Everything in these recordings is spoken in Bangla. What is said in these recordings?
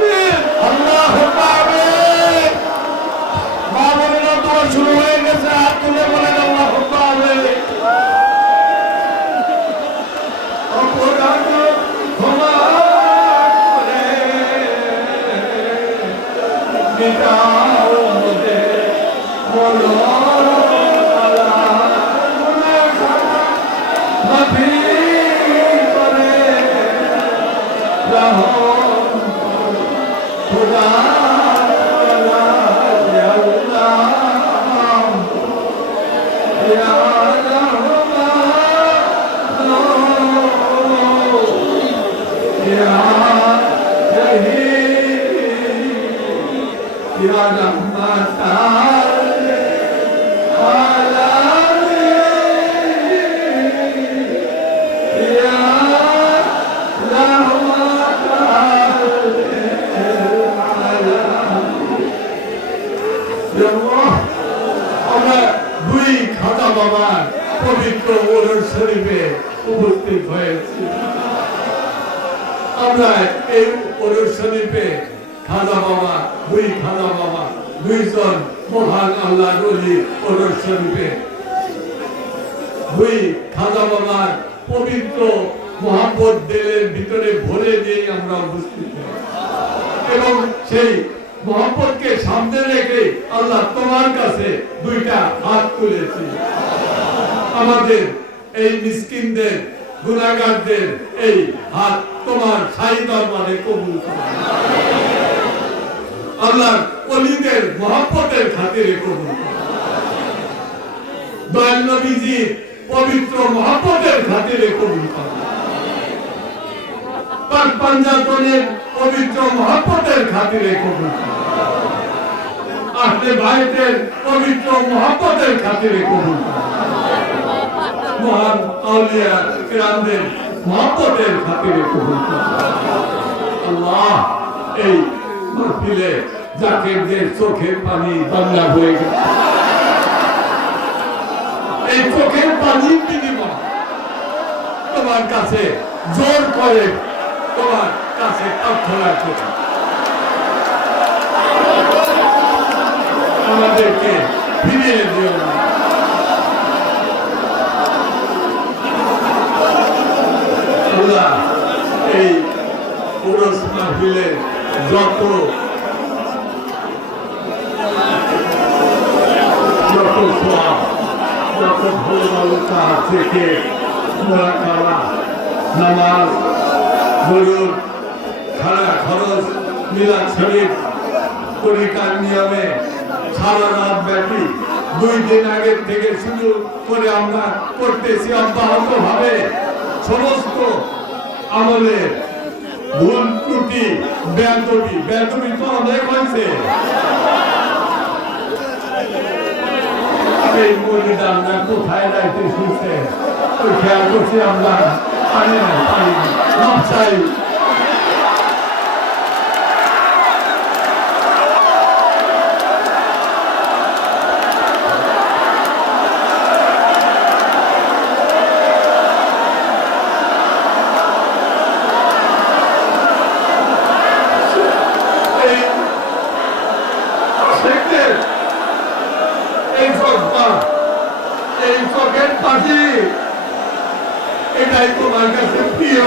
আমিন বাবার পবিত্র ওরস শরীফে উপস্থিত হয়েছি আমরা এই ওরস শরীফে খাজা বাবা দুই খাজা বাবা, দুইজন মহান আল্লাহ রলি ওরস শরীফে। দুই খাজা বাবার পবিত্র মোহাম্মদ দিলের ভিতরে ভরে দিয়ে আমরা উপস্থিত এবং সেই মোহাম্মদকে সামনে রেখে আল্লাহ তোমার কাছে দুইটা হাত তুলেছি। আমাদের এই মিসকিনদের গুণাগারদের এই হাত তোমার সাই দরবারে কবুল করো। আল্লাহ অলিদের মোহাম্মতের খাতিরে কবুল দয়াল নবীজির পবিত্র মোহাম্মতের খাতিরে কবুল পাক পাঞ্জাতনের পবিত্র মহব্বতের খাতিরে কবুল করো। আহলে বাইতের পবিত্র মহব্বতের খাতিরে কবুল মহান আউলিয়া কিরামদের মহব্বতের খাতিরে কবুল আল্লাহ এই মাহফিলে জাকিরদের চোখের পানি বাংলা হয়ে গেছে এই চোখের পানির বিনিময় তোমার কাছে জোর করে, তোমার কাছে প্রার্থনা করি। আমাদেরকে ফিরিয়ে দিও না। এই মাহফিলে যত যত সব থেকে নামাজ হলুদ খাড়া খরচ মিলাদ শরীফ তরিকার নিয়মে সারা রাত ব্যাপী দুই দিন আগের থেকে শুরু করে আমরা করতেছি অব্যাহত ভাবে সমস্ত আমলের ভুল ত্রুটি ব্যাধবি ব্যাধবি তো অনেক হয়েছে। এই মুরগিটা আমরা কোথায় রাখতে শুনছে তো খেয়াল করছি আমরা। পানি না পানি না এই শেখদের এই সত্তা এই চোখের পাখি এটাই তোমার কাছে প্রিয়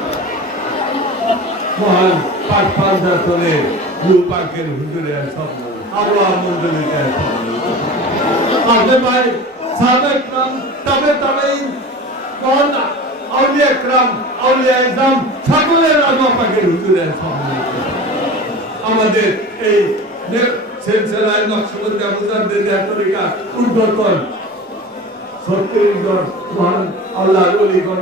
মহান পাঁচ পাঁচ দর্শনে দু পাকের হুজুরে আপনি ভাই, সাবেক নাম তবে তবেই কোন আউলিয়া আউলিয়া সকলের আমাদের এই সেলসেলায় নকশবন্দি আবুজারদের তরিকা সত্যি জন মহান আল্লাহর অলিগণ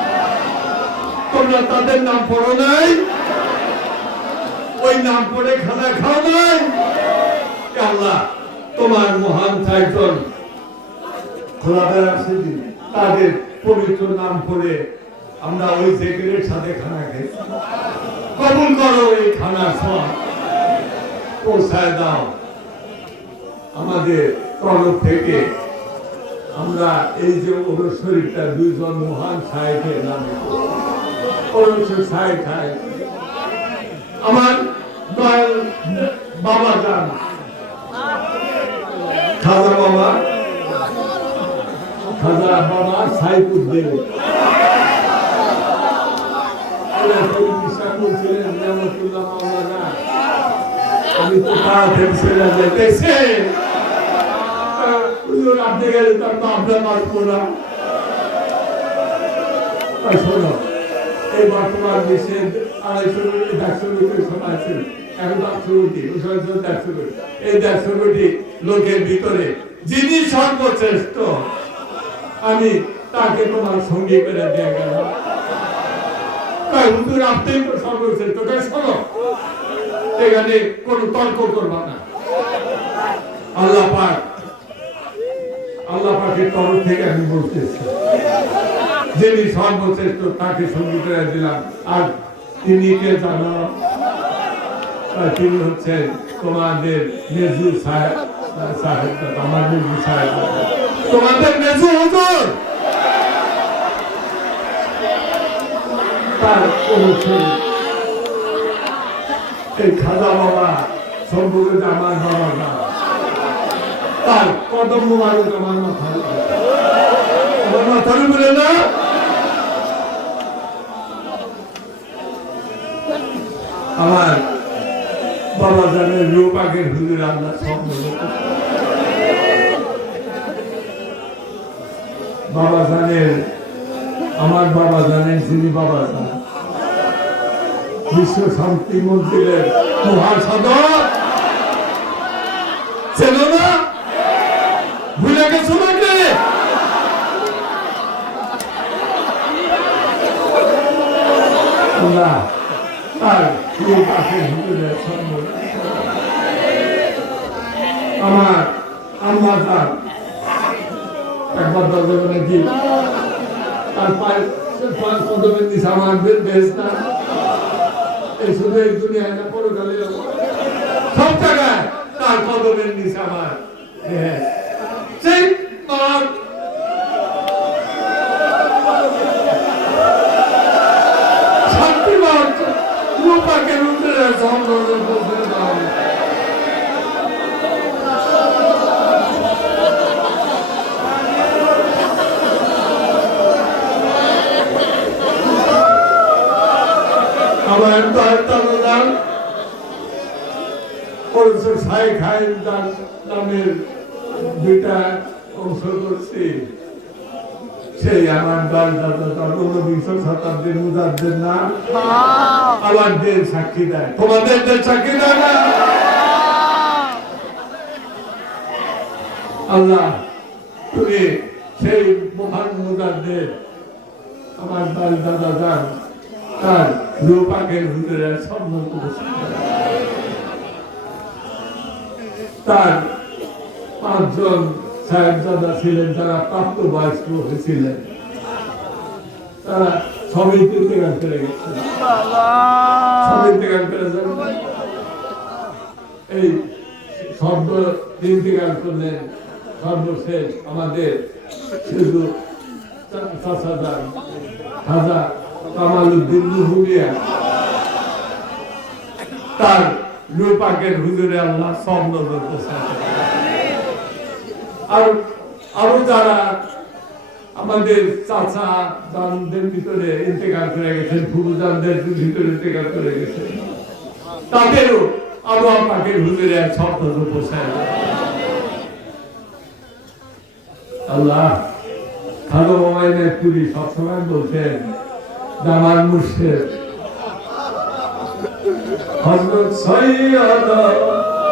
তোমরা তাদের নাম পড়ো নাই। ওই নাম পড়ে খানা খাও নাই। আল্লাহ, তোমার মহান চারজন খোলাদার আছে তাদের পবিত্র নাম পড়ে আমরা ওই জেকের সাথে খানা খেয়েছি কবুল করো এই খানা সব পৌঁছায় দাও। আমাদের তরফ থেকে আমরা এই যে ওর শরীরটা দুইজন মহান সাহেবের নামে আমার বাবা যান। খাজা বাবা। খাজা বাবা সাইফুদ্দিন আমি তো তাড়াতাড়ি যেতেছে গেলে তার পারব না শোনো এই বর্তমান দেশে আড়াইশো কোটি দেড়শো কোটি ছিল এখন কোটি দেড়শো কোটি এই দেড়শো কোটি লোকের ভিতরে যিনি সর্বশ্রেষ্ঠ, আমি তাকে তোমার সঙ্গে করে দিয়ে তাই হুজুর, আপনি সর্বশ্রেষ্ঠ শোনো, এখানে কোনো তর্ক করবা না। আল্লাহ পাক, আল্লাহ পাকের তরফ থেকে আমি বলতেছি। যিনি সর্বশ্রেষ্ঠ তাকে সঙ্গী করে দিলাম। আর তিনি কে জানো? তিনি হচ্ছেন তোমাদের মেজু সাহেব সাহেব আমার মেজু সাহেব তোমাদের হুজুর! তার অনুচ্ছেদ এই খাজা বাবা সম্পর্কে আমার বাবা তার কদম মুবারক আমার আমার বাবা জানের রূপ আগের হুজুর আল্লাহ বাবা জানের আমার বাবা জানেন যিনি বাবা জানেন বিশ্ব শান্তি মন্দিরের মহাসদর ছিল না ভুলে গেছো নাকি না তার। আমার আম্মা তার একবার দরজা নাকি তার পায়ে পাঁচ কদমের নিচে আমার বেশ না এই শুধু এই দুনিয়ায় না পরকালে সব জায়গায় তার কদমের নিচে আমার সেই মার রূপের সম্বোধন করতে দাও আমার সাই খাই নামের দুইটা অংশ করছি। সেই আমার দল ঊনবিংশ শতাব্দীর মুজাদ্দের নাম আমার সাক্ষী দেয়। তোমাদের সাক্ষী দেয় না। আল্লাহ, তুমি সেই মহান মুজাদ্দের আমার দল দাদা যান তার রূপাকের ভিতরে করেছে তার পাঁচজন সাহেবজাদা ছিলেন, যারা প্রাপ্ত বয়স্ক হয়েছিলেন। তারা সবই ইন্তেকাল করে গেছে সবই ইন্তেকাল করে এই করলেন। সর্বশেষ আমাদের শুধু নুহুরিয়া তার রূপাকের হুজুরে আল্লাহ সব নজর। আর আরও যারা আমাদের চাচা ভিতরে ইন্তেকাল করে গেছেন ভিতরে ইন্তেকাল করে গেছেন তাদেরও হুজুরে এক শব্দ আল্লাহ খালো মোবাইলের পুরি সবসময় বলতেন দামার মুর্শেদ। হজরত সৈয়দ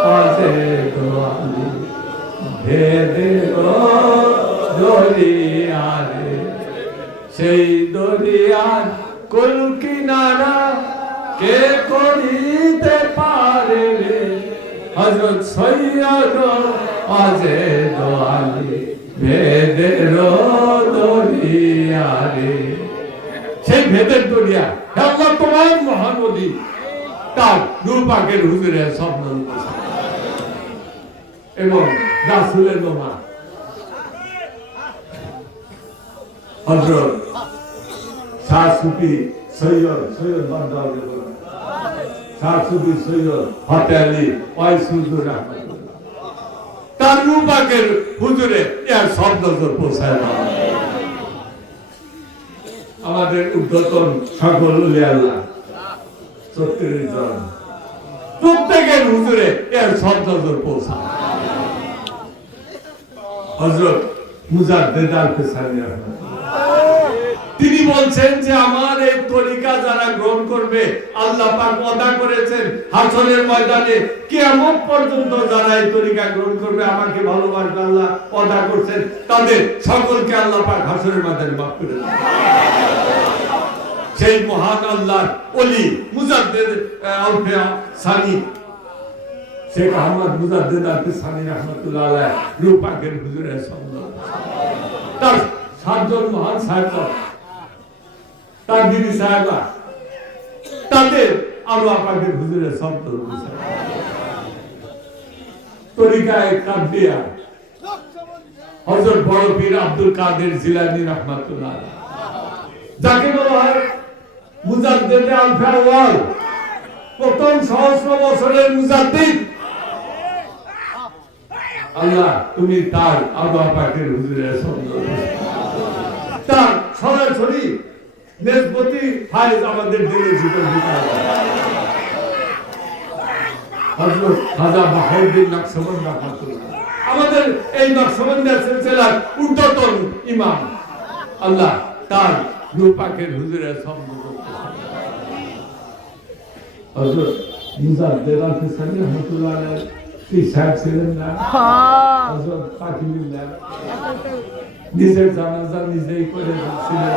কাজে দোয়ালি ভেদে দরিয়ারে সেই দরিয়ার কিনারা কে করিতে পারে রে? হজরত সৈয়দ কাজে দোয়ালি ভেদে দরিয়ারে সেই ভেদের দরিয়া, হে আল্লাহ, তোমার মহানদী তার দুপাকের হুজুরে স্বপ্ন এবং রাসুলের নোমা হজরত শাহ সৈয়দ সৈয়দ বান্দাউদ্দিন বলেন। সৈয়দ ফতে আলী তার রূপাকের হুজুরে এর শব্দ পৌঁছায় না। আমাদের উদ্যতন সকল আল্লাহ ছত্রিশ জন, প্রত্যেকের হুজুরে এর সন্তোষ পৌঁছা হজরত মুজাদ্দেদ আল তিনি বলছেন যে আমার এই তরিকা যারা গ্রহণ করবে, আল্লাহ পাক ওয়াদা করেছেন হাসরের ময়দানে, কিয়ামত পর্যন্ত যারা এই তরিকা গ্রহণ করবে, আমাকে ভালোবাসবে, আল্লাহ ওয়াদা করছেন। তাদের সকলকে আল্লাহ পাক হাসরের ময়দানে মাফ করে সেই মহান আল্লাহর অলি মুজাদ্দেদ আলফিয়া সানি শেখ আহমদ মুজাদ্দেদ আলফি সানি রহমতুল্লাহ আলাইহ রূপাকের হুজুরের সন্দ তার সাতজন মহান সাহেব তার দিদি সাহেবা তাদের আল্লাহ পাকের হুজুরের শব্দ তরিকায় কাদিয়া হযরত বড় পীর আব্দুল কাদের জিলানী রহমাতুল্লাহ যাকে বলা হয় মুজাদ্দেদে আল ফাওয়াল প্রথম সহস্র বছরের মুজাদ্দিদ। আল্লাহ, তুমি তার আল্লাহ পাকের সুন্দর তার সরাসরি নেসবতি ফাইজ আমাদের দিলে জীবন খাজা বাহাউদ্দিন নকশবন্দ রহমাতুল্লাহ। আমাদের এই নকশবন্দের সিলসিলার ঊর্ধ্বতন ইমাম। আল্লাহ তার রূপাকের হুজুরের সম্মান হযরত মুজাদ্দেদ আল ফিসানি রহমাতুল্লাহ আলাইহি সাহেব ছিলেন না হযরত পাকিবুল্লাহ নিজের জানাজা নিজেই করে দিচ্ছিলেন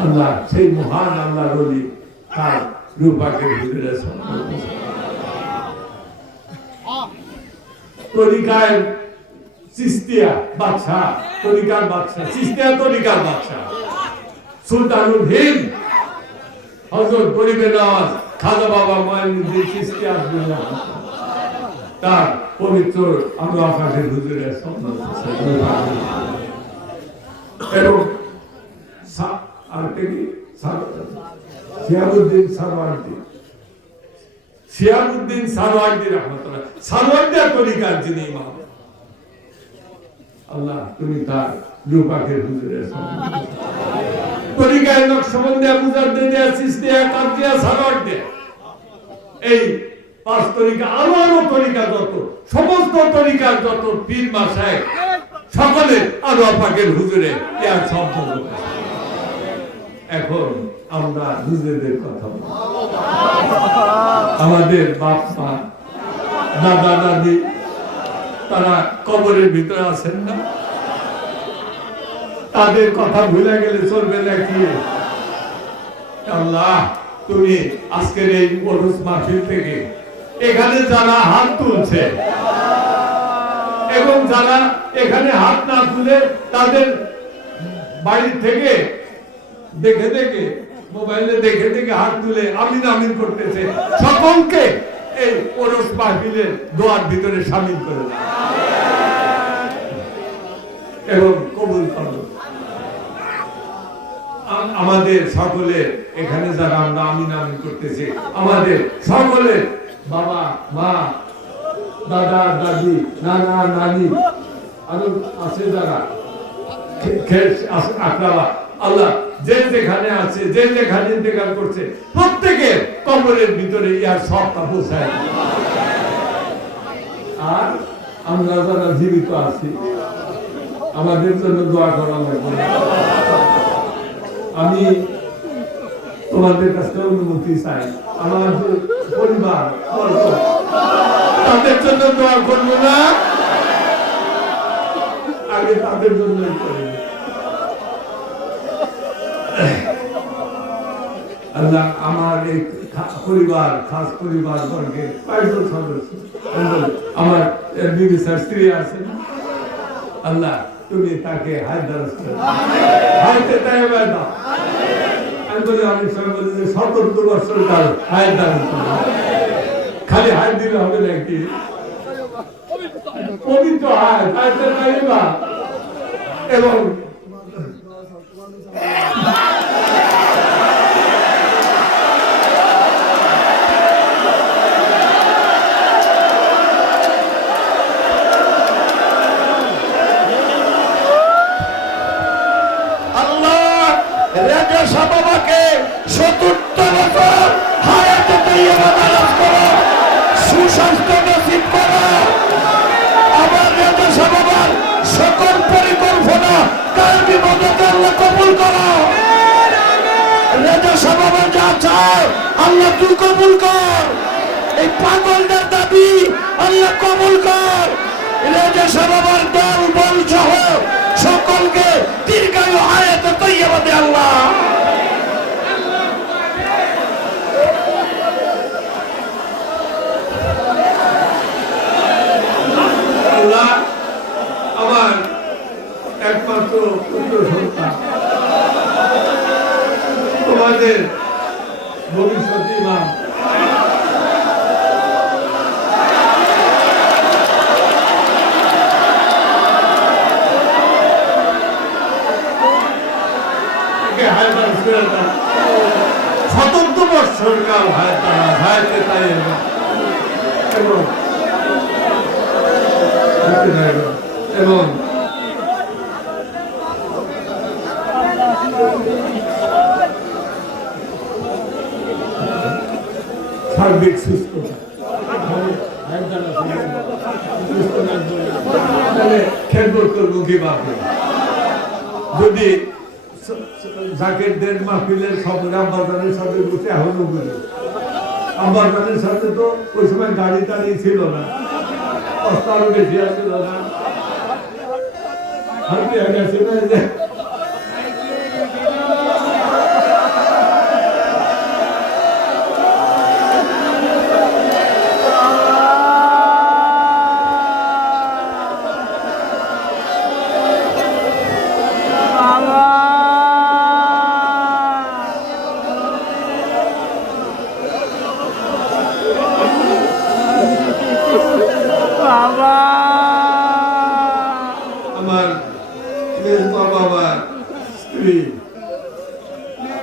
আল্লাহ সেই মহান আল্লাহ রলি তার হুজুরের সম্মান তরিকায় চিস্তিয়া বাদশাহ তরিকার বাদশাহ চিস্তিয়া তরিকার বাদশাহ সুলতানুল হিন্দ হযরত গরিবে নওয়াজ খাজা বাবা মঈনুদ্দিন চিস্তি আসবেন তার পবিত্র আমরা আকাশের স্বপ্ন। এবং আর কে কি সা- সিয়ামুদ্দিন সারওয়ার্দী। সিয়ামুদ্দিন সারওয়ার্দী রহমতুল্লাহ। সারওয়ার্দিয়া তরিকার যিনি ইমাম। আল্লাহ, তুমি তার রূপাকের সম্মান তরিকায় নকশবন্দিয়া মুজাদ্দিদিয়া সিস্তিয়া কাদিয়া সারওয়ার্দিয়া এই পাঁচ তরিকা, আরও আরও তরিকা যত, সমস্ত তরিকার যত পীর মাসায় আরও হুজুরে ইয়ার শব্দ এখন আমরা কথা আমাদের বাপ মা, দাদা দাদি, তারা কবরের ভিতরে আছেন না? তাদের কথা ভুলে গেলে চলবে নাকি? আল্লাহ, তুমি আজকের এই ওরস মাহফিল থেকে এখানে যারা হাত তুলছে এবং যারা এখানে হাত না তুলে তাদের বাড়ি থেকে দেখে দেখে, মোবাইলে দেখে দেখে হাত তুলে আমিন আমিন করতেছে। সকলকে এই ওরস মাহফিলের দোয়ার ভিতরে সামিল করে এবং কবুল করো। আ- আমাদের সকলের এখানে যারা আমরা আমিন আমিন করতেছি, আমাদের সকলের বাবা, মা, দাদা, দাদি, নানা, নানি, আরও আছে যারা। আকরাবা আল্লাহ যে যেখানে আছে, যে যেখানে ইন্তেকাল করছে, প্রত্যেকের কবরের ভিতরে ইয়ার সবটা পৌঁছায় আর আমরা যারা জীবিত আছি, আমাদের জন্য দোয়া করা লাগবে। আমি তোমাদের কাছে অনুমতি চাই। আমার পরিবার তাদের জন্য দোয়া করব না? আগে তাদের জন্যই করি। আল্লাহ আমার এই পরিবার খাস পরিবার বর্গে কয়েকজন সদস্য আমার বিবি স্যার স্ত্রী আছেন। আল্লাহ তুমি তাকে হায় দ্বারস্থ হাইতে তাই দাও বলি অনেক সময় বলি বছর কাল হায় দ্বারস্থ খালি হায় দিলে হবে নাকি পবিত্র হায় এবং মদতে আল্লাহ কবুল করো। রেজা সাবাবা যা চাও আল্লাহ তুই কবুল কর। এই পাগলদের দাবি আল্লাহ কবুল কর। রেজা সাবাবার দল, বল সহ সকলকে দীর্ঘায়ু তৈয়বা দে আল্লাহ। আমার একমাত্র পুত্র সন্তান তোমাদের ভবিষ্যৎ ইমাম একে হায়দার ছেড়ে দাও। শতাব্দ বৎসর কাল হায় তারা হায়তে তাই এবং এবং সার্বিক সুস্থতা তাহলে খেদমত করব কীভাবে দেড় মাস মাহফিলের সব আব্বাজানের সাথে বসে এখনও বলি। রামবাজারের সাথে তো ওই সময় গাড়ি টাড়ি ছিল না। অস্তারও বেশি আসছিল না। হাঁটি গেছে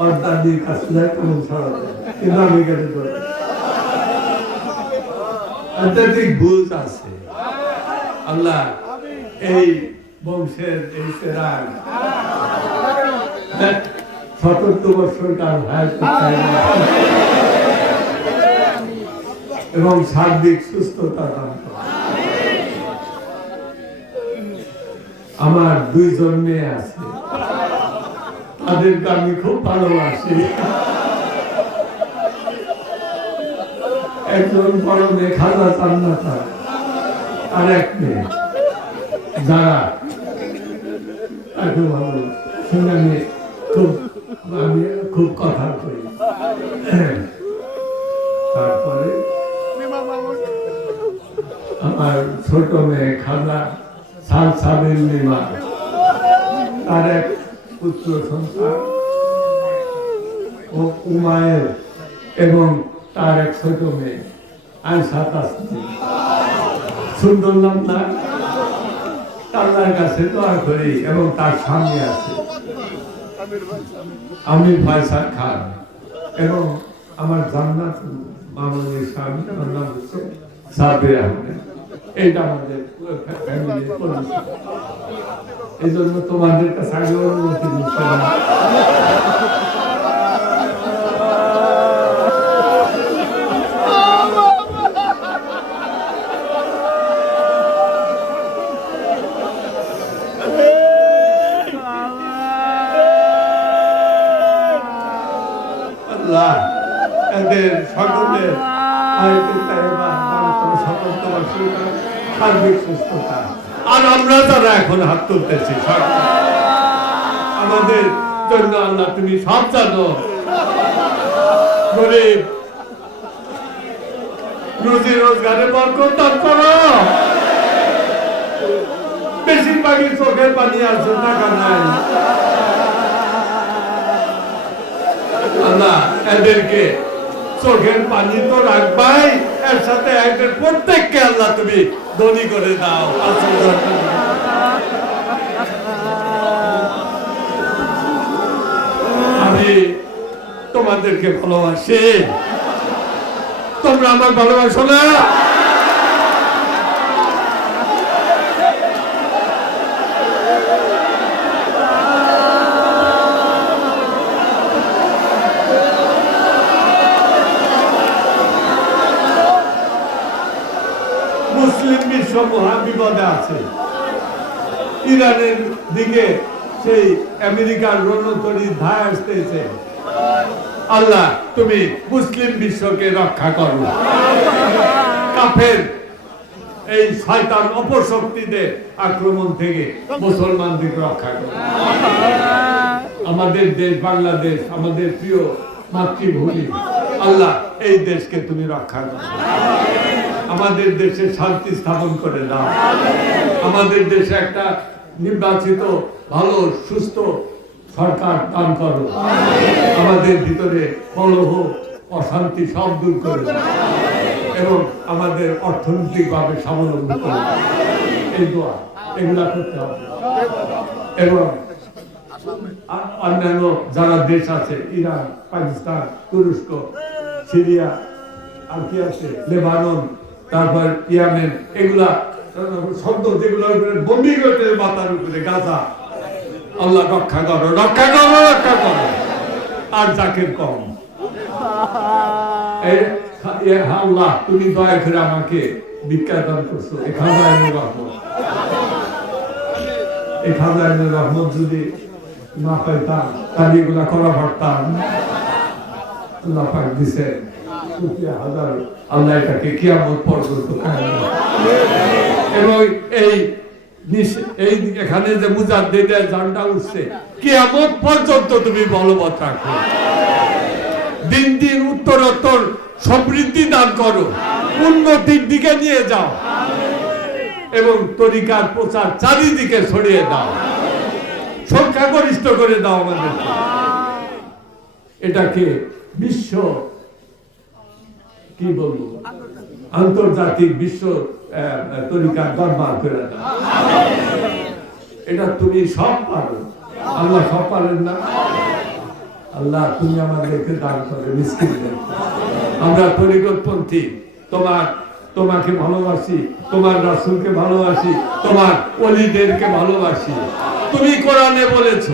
থেকে কেমন ছড়াতে কিন্তু আমি কেটে ধরে অত্যাধিক বুঝ আছে আল্লাহ এই বংশের এই সতর্ক বছর না। এবং সার্বিক সুস্থতা দান করো। আমার দুইজন মেয়ে আছে তাদেরকে আমি খুব ভালোবাসি। একজন বড় মেয়ে, খাজা চান্নাতা আর এক মেয়ে, যারা তাকে ভালোবাসি। আমি খুব আমি খুব কথা কই তারপরে আমার ছোট মেয়ে, খাজা সাল সাবিল নিমা তার এক পুত্র সন্তান ও উমায়ের এবং তার এক ছোট মেয়ে আমি সাতাশ সুন্দর নাম না আল্লাহর কাছে দোয়া করি এবং তার স্বামী আছে। আমি ফয়সাল খান এবং আমার জান্নাত মামুনের স্বামী, আমার নাম হচ্ছে সাবির আহমেদ। এইটা আমাদের ফ্যামিলির এই জন্য তোমাদের কাছে আগে অনুমতি দিচ্ছে না। সকলের সকল তোমার সুবিধা, সার্বিক সুস্থতা। আর আমরা যারা এখন হাত তুলতেছি আমাদের জন্য আল্লাহ তুমি সব জানো। গরিব, রুজি রোজগারে বরকত দান করো। বেশিরভাগই চোখের পানি আছে টাকা নাই। আল্লাহ, এদেরকে চোখের পানি তো রাখবাই। এর সাথে এদের প্রত্যেককে আল্লাহ তুমি ধনী করে দাও। আমি তোমাদেরকে ভালোবাসি। তোমরা আমার ভালোবাসো না? মহা বিপদে আছে। ইরানের দিকে সেই আমেরিকার ধায় আসতেছে। আল্লাহ, তুমি মুসলিম বিশ্বকে রক্ষা করো। কাফের, এই শয়তান আক্রমণ থেকে মুসলমানদেরকে রক্ষা করো। আমাদের দেশ বাংলাদেশ, আমাদের প্রিয় মাতৃভূমি। আল্লাহ, এই দেশকে তুমি রক্ষা করো। আমাদের দেশে শান্তি স্থাপন করে দাও। আমাদের দেশে একটা নির্বাচিত, ভালো, সুস্থ সরকার দান করো। আমাদের ভিতরে কলহ, অশান্তি সব দূর করে এবং আমাদের অর্থনৈতিকভাবে স্বাবলম্বী করে। এই দোয়া, এগুলা করতে হবে। এবং অন্যান্য যারা দেশ আছে, ইরান, পাকিস্তান, তুরস্ক, সিরিয়া, আর কি আছে, লেবানন তারপর ইয়ামেন, এগুলা, শব্দ যেগুলো বন্দি করতে মাথার উপরে, গাজা। আল্লাহ রক্ষা করো রক্ষা করো রক্ষা করো। আর জাকের কম। আল্লাহ তুমি দয়া করে আমাকে দান করছ। এ খাজাইনের রহমত এই খাজাইনের রহমত যদি না পাইতাম, তাহলে এগুলা করা পারতাম আল্লাহ পাক দিছে। আল্লাহ এটাকে কিয়ামত পর্যন্ত এবং এই এই এখানে যে মুজাদ্দিদের জানটা উঠছে, কিয়ামত পর্যন্ত তুমি বলবৎ রাখো। দিন দিন উত্তরোত্তর সমৃদ্ধি দান করো, উন্নতির দিকে নিয়ে যাও, এবং তরিকার প্রচার চারিদিকে ছড়িয়ে দাও। সংখ্যাগরিষ্ঠ করে দাও আমাদের এটাকে বিশ্ব কি বলব? আন্তর্জাতিক বিশ্ব তরিকার দরবার করে এটা তুমি সব পারো। আল্লাহ সব পারেন না? আল্লাহ, তুমি আমাদেরকে দান করে আমরা তরিকতপন্থী তোমার, তোমাকে ভালোবাসি, তোমার রাসূলকে ভালোবাসি, তোমার অলিদেরকে ভালোবাসি। তুমি কোরআনে বলেছ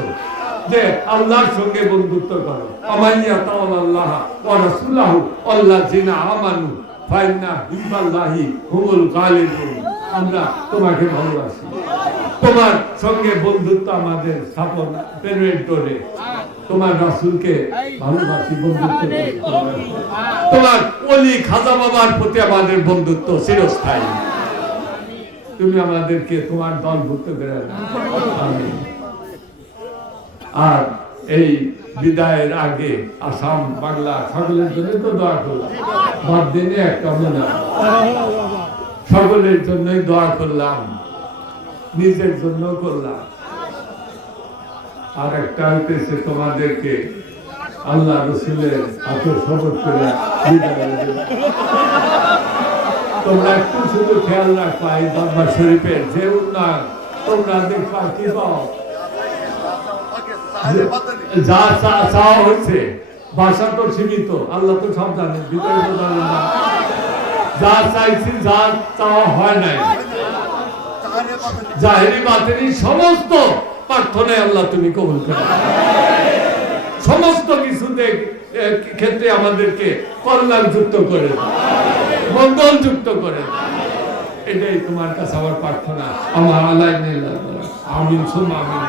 যে আল্লাহর সঙ্গে বন্ধুত্ব করো। আমাইয়া তাআল্লাহ ওয়া রাসূলুহু, আল্লাযিনা আমানু, ফাইন্না হিবাল্লাহি হুমুল গালিবুন। আমরা তোমাকে ভালোবাসি। তোমার সঙ্গে বন্ধুত্ব আমাদের স্থাপন পেরোয়েট করে তোমার রাসূলকে ভালোবাসি, বন্ধুত্ব তোমার অলি খাজা বাবার প্রতি আমাদের বন্ধুত্ব চিরস্থায়ী। তুমি আমাদেরকে তোমার দলভুক্ত করে। আর এই বিদায়ের আগে আসাম, বাংলা সকলের জন্য তো দোয়া করলাম। দিনে একটা মনে। সকলের জন্যই দোয়া করলাম। নিজের জন্য করলাম। আর একটা হইতেছে তোমাদেরকে আল্লাহ রসুলের হাতে শপথ করে তোমরা একটু শুধু খেয়াল রাখবা এই দরবার শরীফের যে উন্নয়ন। তোমরা দেখবা কি পাও। যা চাওয়া ভাষা তো সীমিত আল্লাহ তো সব জানেন ভিতরে তো জানেন না। যা চাইছি যা চাওয়া হয় নাই। জাহেরি বাতেরি সমস্ত প্রার্থনায় আল্লাহ তুমি কবুল করো। সমস্ত কিছুতে ক্ষেত্রে আমাদেরকে কল্যাণ যুক্ত করে মঙ্গল যুক্ত করে। এটাই তোমার কাছে আমার প্রার্থনা। আমার আলাই আমিন সুমা আমিন